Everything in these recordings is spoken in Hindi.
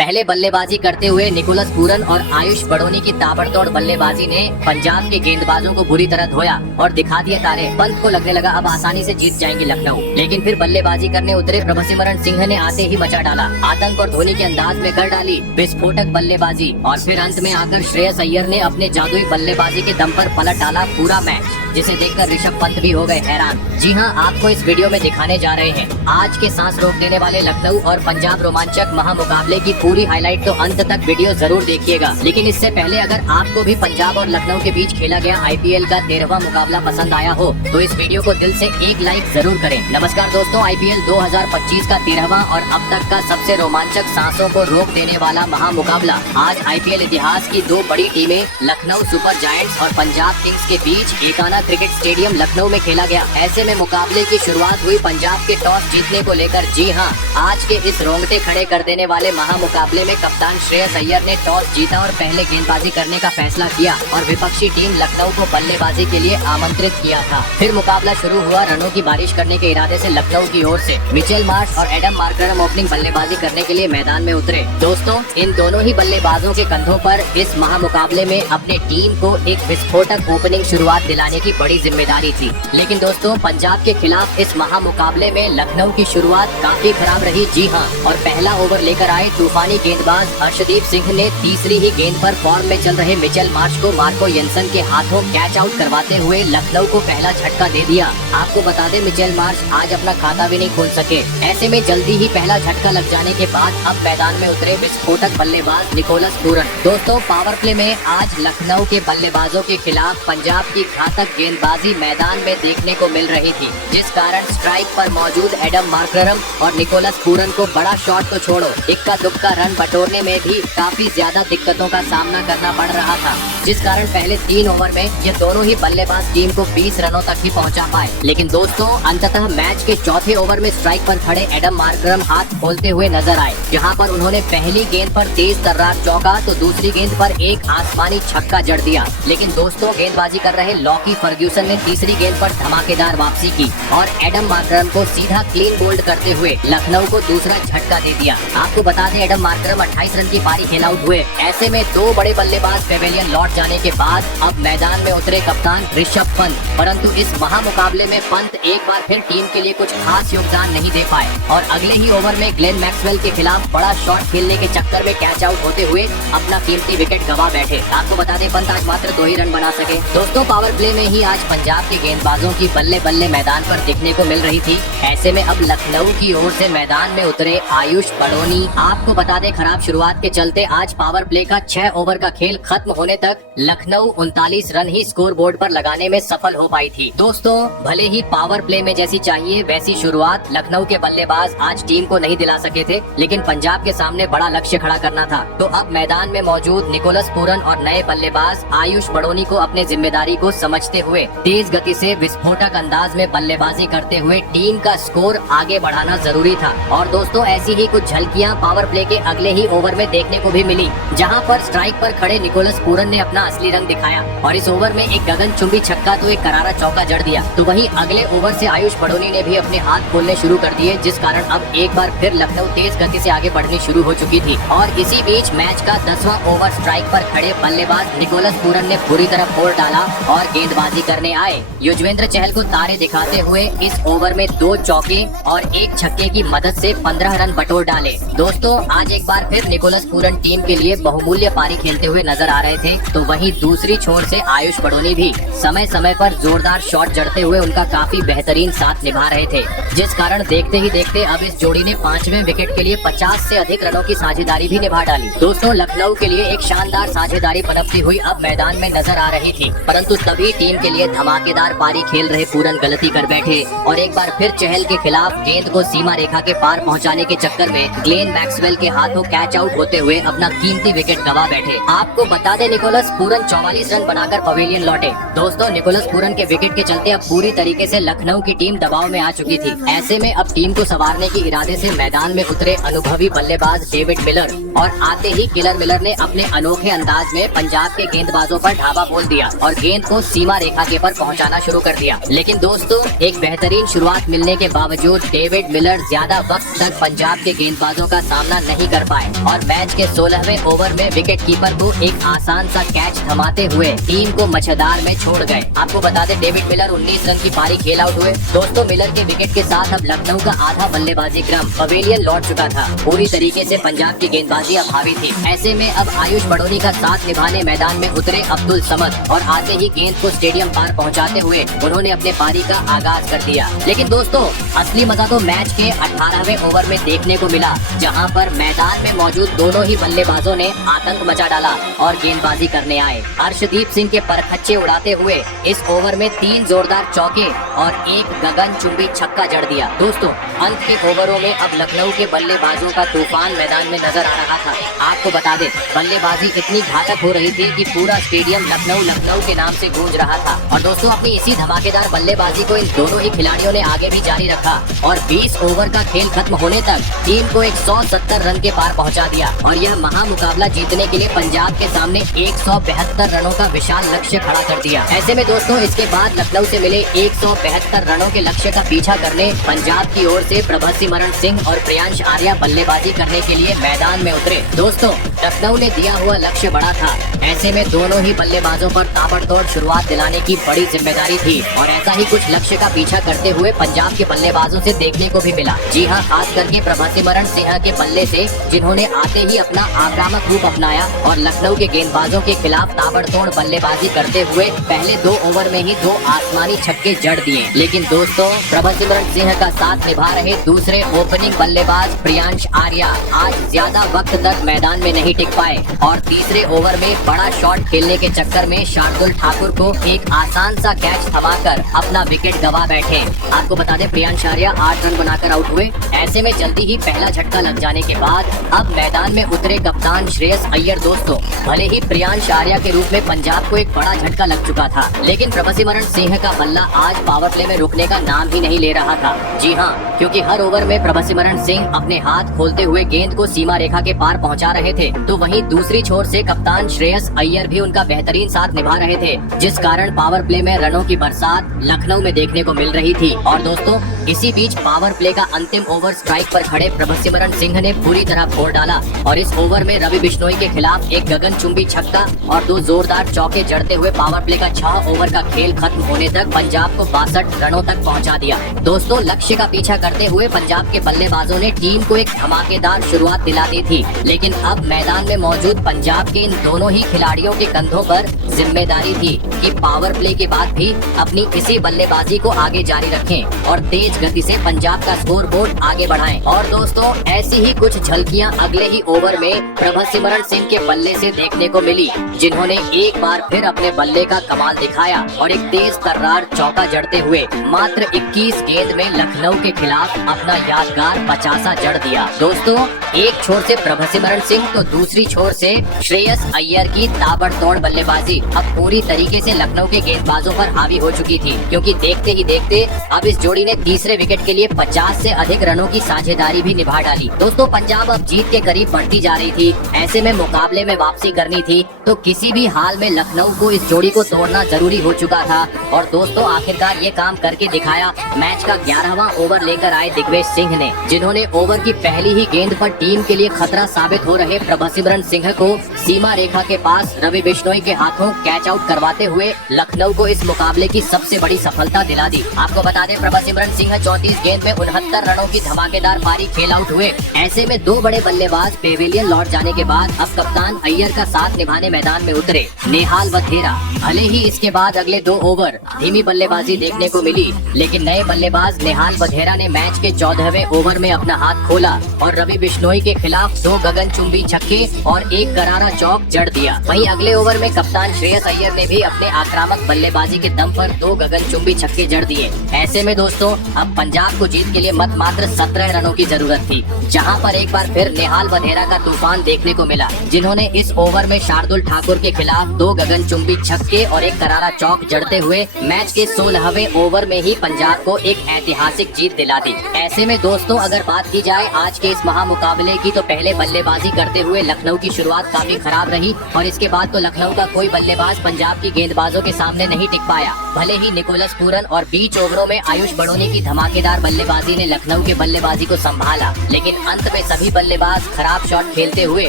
पहले बल्लेबाजी करते हुए निकोलस पूरन और आयुष बड़ोनी की ताबड़तोड़ बल्लेबाजी ने पंजाब के गेंदबाजों को बुरी तरह धोया और दिखा दिए तारे। पंत को लगने लगा अब आसानी से जीत जाएंगे लखनऊ, लेकिन फिर बल्लेबाजी करने उतरे प्रभसिमरन सिंह ने आते ही मचा डाला। आतंक और धोनी के अंदाज में कर डाली विस्फोटक बल्लेबाजी और फिर अंत में आकर श्रेयस अय्यर ने अपने जादुई बल्लेबाजी के दम पर पलट डाला पूरा मैच, जिसे देखकर ऋषभ पंत भी हो गए हैरान। जी हां, आपको इस वीडियो में दिखाने जा रहे हैं आज के सांस रोक देने वाले लखनऊ और पंजाब रोमांचक महामुकाबले की पूरी हाईलाइट, तो अंत तक वीडियो जरूर देखिएगा। लेकिन इससे पहले अगर आपको भी पंजाब और लखनऊ के बीच खेला गया आईपीएल का 13वां मुकाबला पसंद आया हो तो इस वीडियो को दिल से एक लाइक जरूर करें। नमस्कार दोस्तों, आईपीएल 2025 का 13वां और अब तक का सबसे रोमांचक सांसों को रोक देने वाला महामुकाबला आज आईपीएल इतिहास की दो बड़ी टीमें लखनऊ सुपर जायंट्स और पंजाब किंग्स के बीच एकाना क्रिकेट स्टेडियम लखनऊ में खेला गया। ऐसे में मुकाबले की शुरुआत हुई पंजाब के टॉस जीतने को लेकर। जी हां, आज के इस रोंगटे खड़े कर देने वाले महामुकाबले में कप्तान श्रेयस अय्यर ने टॉस जीता और पहले गेंदबाजी करने का फैसला किया और विपक्षी टीम लखनऊ को बल्लेबाजी के लिए आमंत्रित किया था। फिर मुकाबला शुरू हुआ। रनों की बारिश करने के इरादे से लखनऊ की ओर से मिचेल मार्श और एडम मार्करम ओपनिंग बल्लेबाजी करने के लिए मैदान में उतरे। दोस्तों, इन दोनों ही बल्लेबाजों के कंधों पर इस महामुकाबले में अपने टीम को एक विस्फोटक ओपनिंग शुरुआत दिलाने की बड़ी जिम्मेदारी थी। लेकिन दोस्तों, पंजाब के खिलाफ इस महामुकाबले में लखनऊ की शुरुआत काफी खराब रही। जी हां, और पहला ओवर लेकर आए तूफानी गेंदबाज अर्शदीप सिंह ने तीसरी ही गेंद पर फॉर्म में चल रहे मिचेल मार्श को मार्को येंसन के हाथों कैच आउट करवाते हुए लखनऊ को पहला झटका दे दिया। आपको बता दें, मिचेल मार्श आज अपना खाता भी नहीं खोल सके। ऐसे में जल्दी ही पहला झटका लग जाने के बाद अब मैदान में उतरे विस्फोटक बल्लेबाज निकोलस पूरन। दोस्तों, पावर प्ले में आज लखनऊ के बल्लेबाजों के खिलाफ पंजाब की घातक गेंदबाजी मैदान में देखने को मिल रही थी, जिस कारण स्ट्राइक पर मौजूद एडम मार्करम और निकोलस पूरन को बड़ा शॉट तो छोड़ो, इक्का दुक्का रन बटोरने में भी काफी ज्यादा दिक्कतों का सामना करना पड़ रहा था, जिस कारण पहले 3 ओवर में ये दोनों ही बल्लेबाज टीम को 20 रनों तक ही पहुंचा पाए। लेकिन दोस्तों, अंततः मैच के चौथे ओवर में स्ट्राइक पर खड़े एडम मार्करम हाथ खोलते हुए नजर आए, जहां पर उन्होंने पहली गेंद पर तेज तर्रार चौका तो दूसरी गेंद पर एक आसमानी छक्का जड़ दिया। लेकिन दोस्तों, गेंदबाजी कर रहे लॉकी फर्ग्यूसन ने तीसरी गेंद पर धमाकेदार वापसी की और एडम मार्करम को सीधा क्लीन बोल्ड करते हुए लखनऊ को दूसरा झटका दे दिया। आपको बता दें, एडम मार्करम 28 रन की पारी खेल आउट हुए। ऐसे में दो बड़े बल्लेबाज पेवेलियन लौट जाने के बाद अब मैदान में उतरे कप्तान ऋषभ पंत। परंतु इस महामुकाबले में पंत एक बार फिर टीम के लिए कुछ खास योगदान नहीं दे पाए और अगले ही ओवर में ग्लेन मैक्सवेल के खिलाफ बड़ा शॉट खेलने के चक्कर में कैच आउट होते हुए अपना कीमती विकेट गंवा बैठे। आपको बता दें, पंत आज मात्र 2 ही रन बना सके। दोस्तों, पावर प्ले में ही आज पंजाब के गेंदबाजों की बल्ले बल्ले मैदान पर दिखने को मिल रही थी। ऐसे में अब लखनऊ की ओर से मैदान में उतरे आयुष बड़ोनी। आपको बता दें, खराब शुरुआत के चलते आज पावर प्ले का 6 ओवर का खेल खत्म होने तक लखनऊ 39 रन ही स्कोर बोर्ड पर लगाने में सफल हो पाई थी। दोस्तों, भले ही पावर प्ले में जैसी चाहिए वैसी शुरुआत लखनऊ के बल्लेबाज आज टीम को नहीं दिला सके थे, लेकिन पंजाब के सामने बड़ा लक्ष्य खड़ा करना था। तो अब मैदान में मौजूद निकोलस पूरन और नए बल्लेबाज आयुष बड़ोनी को अपने जिम्मेदारी को समझते हुए तेज गति से विस्फोटक अंदाज में बल्लेबाजी करते हुए टीम का स्कोर आगे बढ़ाना जरूरी था। और दोस्तों, ऐसी ही कुछ झलकियां पावर प्ले के अगले ही ओवर में देखने को भी मिली, जहां पर स्ट्राइक पर खड़े निकोलस पूरन ने अपना असली रंग दिखाया और इस ओवर में एक गगनचुंबी छक्का तो एक करारा चौका जड़ दिया। तो वहीं अगले ओवर से आयुष बड़ोनी ने भी अपने हाथ खोलने शुरू कर दिए, जिस कारण अब एक बार फिर लखनऊ तेज गति से आगे बढ़नी शुरू हो चुकी थी। और इसी बीच मैच का 10वां ओवर स्ट्राइक पर खड़े बल्लेबाज निकोलस पूरन ने बुरी तरह फोड़ डाला और गेंदबाजी करने आए युजवेंद्र चहल को तारे दिखाते हुए इस ओवर में 2 चौके और 1 छक्के की मदद से 15 रन बटोर डाले। दोस्तों, आज एक बार फिर निकोलस पूरन टीम के लिए बहुमूल्य पारी खेलते हुए नजर आ रहे थे। तो वहीं दूसरी छोर से आयुष बड़ोनी भी समय समय पर जोरदार शॉट जड़ते हुए उनका काफी बेहतरीन साथ निभा रहे थे, जिस कारण देखते ही देखते अब इस जोड़ी ने 5वें विकेट के लिए 50 से अधिक रनों की साझेदारी भी निभा डाली। दोस्तों, लखनऊ के लिए एक शानदार साझेदारी पनपती हुई अब मैदान में नजर आ रही थी, परंतु तभी टीम के लिए धमाकेदार पारी खेल रहे पूरन गलती कर बैठे और एक बार फिर चहल के खिलाफ गेंद को सीमा रेखा के पार पहुंचाने के चक्कर में ग्लेन मैक्सवेल के हाथों कैच आउट होते हुए अपना कीमती विकेट गंवा बैठे। आपको बता दें, निकोलस पूरन 44 रन बनाकर पवेलियन लौटे। दोस्तों, निकोलस पूरन के विकेट के चलते अब पूरी तरीके से लखनऊ की टीम दबाव में आ चुकी थी। ऐसे में अब टीम को संवारने के इरादे से मैदान में उतरे अनुभवी बल्लेबाज डेविड मिलर और आते ही किलर मिलर ने अपने अनोखे अंदाज में पंजाब के गेंदबाजों पर ढाबा बोल दिया और गेंद को सीमा रेखा के पर पहुंचाना शुरू कर दिया। लेकिन दोस्तों एक बेहतरीन शुरुआत मिलने के बावजूद डेविड मिलर ज्यादा वक्त तक पंजाब के गेंदबाजों का सामना नहीं कर पाए और मैच के 16वें ओवर में विकेट कीपर को एक आसान सा कैच थमाते हुए टीम को मछेदार में छोड़ गए। आपको बता दें डेविड मिलर 19 रन की पारी खेल आउट हुए। दोस्तों मिलर के विकेट के साथ अब लखनऊ का आधा बल्लेबाजी क्रम पवेलियन लौट चुका था। पूरी तरीके से पंजाब की गेंदबाजी अब हावी थी। ऐसे में अब आयुष बड़ोनी का साथ निभाने मैदान में उतरे अब्दुल समद और आते ही गेंद को स्टेडियम पार पहुंचाते हुए उन्होंने अपने पारी का आगाज कर दिया। लेकिन दोस्तों असली मजा तो मैच के 18वें ओवर में देखने को मिला, जहां पर मैदान में मौजूद दोनों ही बल्लेबाजों ने आतंक मचा डाला और गेंदबाजी करने आए। अर्शदीप सिंह के परखच्चे उड़ाते हुए इस ओवर में 3 जोरदार चौके और एक गगनचुंबी छक्का जड़ दिया। दोस्तों अंत के ओवरों में अब लखनऊ के बल्लेबाजों का तूफान मैदान में नजर आ रहा था। आपको बता दें बल्लेबाजी इतनी घातक हो रही थी कि पूरा स्टेडियम लखनऊ लखनऊ के नाम से गूंज रहा था। और दोस्तों अपनी इसी धमाकेदार बल्लेबाजी को इन दोनों ही खिलाड़ियों ने आगे भी जारी रखा और 20 ओवर का खेल खत्म होने तक टीम को 170 रन के पार पहुंचा दिया और यह महामुकाबला जीतने के लिए पंजाब के सामने 172 रनों का विशाल लक्ष्य खड़ा कर दिया। ऐसे में दोस्तों इसके बाद लखनऊ से मिले 172 रनों के लक्ष्य का पीछा करने पंजाब की ओर से प्रभसिमरण सिंह और प्रियांश आर्या बल्लेबाजी करने के लिए मैदान में उतरे। दोस्तों लखनऊ ने दिया हुआ लक्ष्य बड़ा था। ऐसे में दोनों ही बल्लेबाजों पर ताबड़तोड़ शुरुआत दिलाने की बड़ी जिम्मेदारी थी और ऐसा ही कुछ लक्ष्य का पीछा करते हुए पंजाब के बल्लेबाजों से देखने को भी मिला। जी हां, खास करके प्रभसिमरण सिंह के बल्ले से, जिन्होंने आते ही अपना आक्रामक रूप अपनाया और लखनऊ के गेंदबाजों के खिलाफ ताबड़तोड़ बल्लेबाजी करते हुए पहले 2 ओवर में ही 2 आसमानी छक्के जड़ दिए। लेकिन दोस्तों प्रभसिमरण सिंह का साथ निभा रहे दूसरे ओपनिंग बल्लेबाज प्रियांश आर्या आज ज्यादा वक्त तक मैदान में नहीं टिक पाए और तीसरे ओवर में बड़ा शॉट खेलने के चक्कर में शार्दुल ठाकुर को एक आसान सा कैच थमाकर अपना विकेट गवा बैठे। आपको बता दें प्रियांश आर्या 8 रन बनाकर आउट हुए। ऐसे में जल्दी ही पहला झटका लग जाने के बाद अब मैदान में उतरे कप्तान श्रेयस अय्यर। दोस्तों भले ही प्रियांश आर्या के रूप में पंजाब को एक बड़ा झटका लग चुका था, लेकिन प्रभसिमरण सिंह का बल्ला आज पावर प्ले में रुकने का नाम ही नहीं ले रहा था। जी हाँ, क्योंकि हर ओवर में प्रभसिमरण सिंह अपने हाथ खोलते हुए गेंद को सीमा रेखा के पार पहुंचा रहे थे, तो वहीं दूसरी छोर से कप्तान श्रेयस अय्यर भी उनका बेहतरीन साथ निभा रहे थे, जिस कारण पावर प्ले में रनों की बरसात लखनऊ में देखने को मिल रही थी। और दोस्तों इसी बीच पावर प्ले का अंतिम ओवर स्ट्राइक पर खड़े प्रभसिमरण सिंह ने पूरी तरह फोड़ डाला और इस ओवर में रवि बिश्नोई के खिलाफ एक गगनचुंबी छक्का और 2 जोरदार चौके जड़ते हुए पावर प्ले का 6 ओवर का खेल खत्म होने तक पंजाब को 62 रनों तक पहुंचा दिया। दोस्तों लक्ष्य का पीछा करते हुए पंजाब के बल्लेबाजों ने टीम को एक धमाकेदार शुरुआत दिला दी थी, लेकिन अब मैदान में मौजूद पंजाब के इन दोनों ही खिलाड़ियों के कंधों पर जिम्मेदारी थी कि पावर प्ले के बाद भी अपनी इसी बल्लेबाजी को आगे जारी रखें और तेज गति से पंजाब का स्कोर बोर्ड आगे बढ़ाएं। और दोस्तों ऐसी ही कुछ झलकियां अगले ही ओवर में प्रभसिमरण सिंह के बल्ले से देखने को मिली, जिन्होंने एक बार फिर अपने बल्ले का कमाल दिखाया और एक तेज तर्रार चौका जड़ते हुए मात्र 21 गेंद में लखनऊ के खिलाफ अपना यादगार 50 जड़ दिया। दोस्तों एक छोर से प्रभसिमरण सिंह तो दूसरी छोर से श्रेयस अय्यर की ताबड़तोड़ बल्लेबाजी अब पूरी तरीके से लखनऊ के गेंदबाजों पर हावी हो चुकी थी, क्योंकि देखते ही देखते अब इस जोड़ी ने तीसरे विकेट के लिए 50 से अधिक रनों की साझेदारी भी निभा डाली। दोस्तों पंजाब अब जीत के करीब बढ़ती जा रही थी। ऐसे में मुकाबले में वापसी करनी थी तो किसी भी हाल में लखनऊ को इस जोड़ी को तोड़ना जरूरी हो चुका था। और दोस्तों आखिरकार ये काम करके दिखाया मैच का 11वां ओवर लेकर आए दिग्विजय सिंह ने, जिन्होंने ओवर की पहली ही गेंद पर टीम के लिए खतरा साबित हो रहे प्रभसिमरण सिंह को सीमा रेखा के पास रवि बिश्नोई के हाथों कैच आउट करवाते हुए लखनऊ को इस मुकाबले की सबसे बड़ी सफलता दिला दी। आपको बता दें प्रभसिमरण सिंह 34 गेंद में 69 रनों की धमाकेदार पारी खेल आउट हुए। ऐसे में 2 बड़े बल्लेबाज पेवेलियन लौट जाने के बाद अब कप्तान अय्यर का साथ निभाने मैदान में उतरे नेहाल वधेरा। भले ही इसके बाद अगले 2 ओवर धीमी बल्लेबाजी देखने को मिली, लेकिन नए बल्लेबाज नेहाल वधेरा ने मैच के 14वें ओवर में अपना हाथ खोला और रवि बिश्नोई के खिलाफ 2 गगनचुंबी छक्के और एक करारा चौक जड़ दिया। वहीं अगले ओवर में कप्तान श्रेयस अय्यर ने भी अपने आक्रामक बल्लेबाजी के दम पर 2 गगनचुंबी छक्के जड़ दिए। ऐसे में दोस्तों अब पंजाब को जीत के लिए मात्र 17 रनों की जरूरत थी, जहां पर एक बार फिर नेहाल वधेरा का तूफान देखने को मिला, जिन्होंने इस ओवर में शार्दुल ठाकुर के खिलाफ 2 गगनचुंबी छक्के और एक करारा चौक जड़ते हुए मैच के 16वें ओवर में ही पंजाब को एक ऐतिहासिक जीत दिला दी। ऐसे में दोस्तों अगर बात की जाए आज के इस महामुकाबले की, तो पहले बल्लेबाजी करते हुए लखनऊ की शुरुआत काफी खराब रही और इसके बाद तो लखनऊ का कोई बल्लेबाज पंजाब की गेंदबाजों के सामने नहीं टिक पाया। भले ही निकोलस पूरन और 20 ओवरों में आयुष बड़ोनी की धमाकेदार बल्लेबाजी ने लखनऊ के बल्लेबाजी को संभाला, लेकिन अंत में सभी बल्लेबाज खराब शॉट खेलते हुए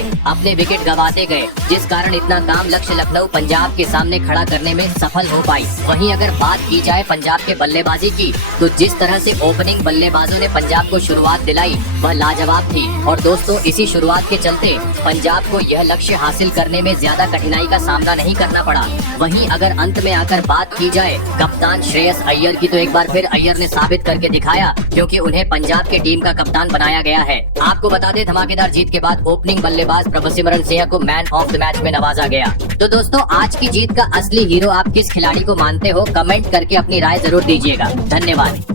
अपने विकेट गंवाते गए, जिस कारण इतना काम लक्ष्य लखनऊ पंजाब के सामने खड़ा करने में सफल हो पाई। वहीं अगर बात की जाए पंजाब के बल्लेबाजी की, तो जिस तरह से ओपनिंग बल्लेबाजों ने पंजाब को शुरुआत दिलाई वह लाजवाब थी। और दोस्तों, इसी शुरुआत के चलते पंजाब को यह लक्ष्य हासिल करने में ज्यादा कठिनाई का सामना नहीं करना पड़ा। वहीं अगर अंत में आकर बात की जाए कप्तान श्रेयस अय्यर की, तो एक बार फिर अय्यर ने साबित करके दिखाया, क्योंकि उन्हें पंजाब के टीम का कप्तान बनाया गया है। आपको बता दें, धमाकेदार जीत के बाद ओपनिंग बल्लेबाज प्रभसिमरन सिंह को मैन ऑफ द मैच में नवाजा गया। तो दोस्तों, आज की जीत का असली हीरो आप किस खिलाड़ी को मानते हो, कमेंट करके अपनी राय जरूर दीजिएगा। धन्यवाद।